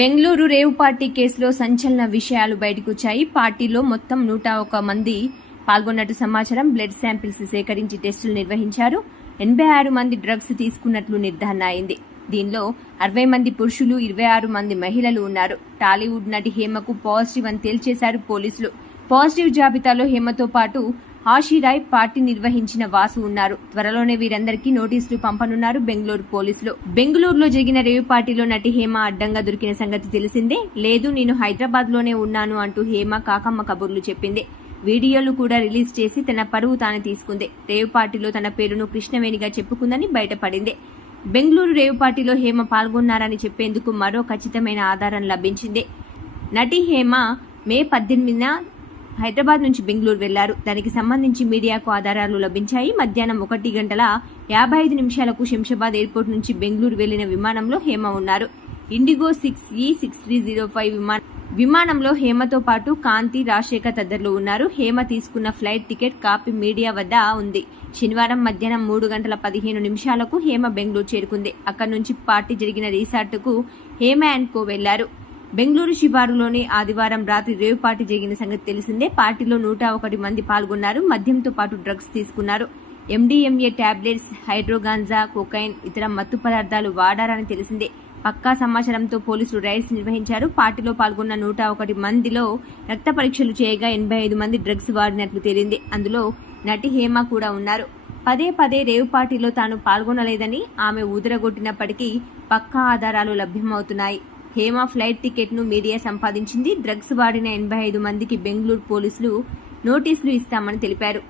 Bengaluru rave party కేసులో సంచలన విషయాలు బయటకొచ్చాయి. పార్టీలో మొత్తం 101 మంది పాల్గొన్నట్టు సమాచారం. బ్లడ్ శాంపిల్స్ సేకరించి టెస్టులు నిర్వహించారు. 86 మంది డ్రగ్స్ తీసుకున్నట్లు నిర్ధారణ అయింది. దీనిలో 60 మంది పురుషులు, 26 మంది మహిళలు ఉన్నారు. టాలీవుడ్ నటి హేమకు పాజిటివ్ అని తేల్చేశారు పోలీసులు. పాజిటివ్ జాబితాలో హేమతో పాటు ఆశీరాయ్, పార్టీ నిర్వహించిన వాసు ఉన్నారు. త్వరలోనే వీరందరికీ నోటీసులు పంపనున్నారు బెంగళూరు పోలీసులు. బెంగళూరులో జరిగిన రేవ్ పార్టీలో నటి హేమ అడ్డంగా దొరికిన సంగతి తెలిసిందే. లేదు, నేను హైదరాబాద్ లోనే ఉన్నాను అంటూ హేమ కాకమ్మ కబుర్లు చెప్పింది. వీడియోలు కూడా రిలీజ్ చేసి తన పరువు తాను తీసుకుంది. రేవ్ పార్టీలో తన పేరును కృష్ణవేణిగా చెప్పుకుందని బయటపడింది. బెంగళూరు రేవ్ పార్టీలో హేమ పాల్గొన్నారని చెప్పేందుకు మరో ఖచ్చితమైన ఆధారం లభించింది. నటి హేమ మే 18న హైదరాబాద్ నుంచి బెంగళూరు వెళ్లారు. దానికి సంబంధించి మీడియాకు ఆధారాలు లభించాయి. మధ్యాహ్నం 1:55 శంషాబాద్ ఎయిర్పోర్ట్ నుంచి బెంగళూరు వెళ్లిన విమానంలో హేమ ఉన్నారు. ఇండిగో 6E6305 విమానంలో హేమతో పాటు కాంతి, రాజశేఖర్ తదితరులు ఉన్నారు. హేమ తీసుకున్న ఫ్లైట్ టికెట్ కాపీ మీడియా వద్ద ఉంది. శనివారం మధ్యాహ్నం 3:15 హేమ బెంగళూరు చేరుకుంది. అక్కడి నుంచి పార్టీ జరిగిన రిసార్టుకు హేమ అండ్ కో వెళ్లారు. బెంగళూరు శివారులోని ఆదివారం రాత్రి రేవ్ పార్టీ జరిగిన సంగతి తెలిసిందే. పార్టీలో 101 మంది పాల్గొన్నారు. మద్యంతో పాటు డ్రగ్స్ తీసుకున్నారు. MDMA టాబ్లెట్స్, హైడ్రోగాంజా, కొకైన్, ఇతర మత్తు పదార్థాలు వాడారని తెలిసిందే. పక్కా సమాచారంతో పోలీసులు రైడ్స్ నిర్వహించారు. పార్టీలో పాల్గొన్న 101 మందిలో రక్త పరీక్షలు చేయగా 85 మంది డ్రగ్స్ వాడినట్లు తేలింది. అందులో నటి హేమ కూడా ఉన్నారు. పదే రేవ్ పార్టీలో తాను పాల్గొనలేదని ఆమె ఊదరగొట్టినప్పటికీ పక్కా ఆధారాలు లభ్యమవుతున్నాయి. హేమ ఫ్లైట్ టికెట్ ను మీడియా సంపాదించింది. డ్రగ్స్ వాడిన 85 మందికి బెంగళూరు పోలీసులు నోటీసులు ఇస్తామని తెలిపారు.